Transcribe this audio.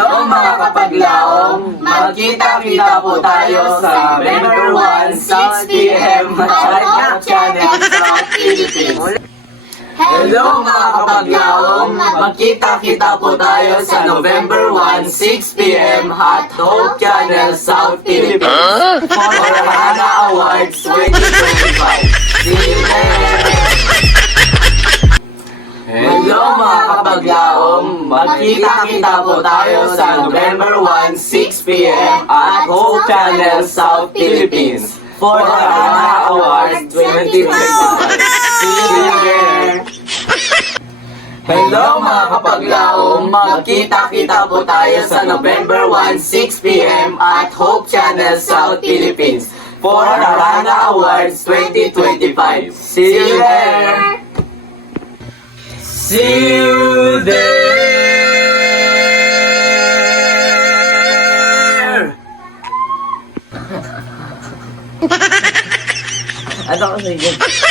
Hello mga kapaglaong, magkita-kita po tayo sa November 1, 6pm at channel sa Philippines. Hello mga kapaglaong, magkita-kita po tayo sa November 1, 6pm Hot Hope Channel South Philippines for Hana Awards 2025. See you there! Hello mga kapaglaong, magkita-kita po tayo sa November 1, 6pm at Hope Channel South Philippines for the Hana Awards 2025. See you there! Hello mga kapaglaong, magkita-kita po tayo sa November 1, 6pm at Hope Channel South Philippines for the Hana Awards 2025. See you there! See you there! Ano ko sa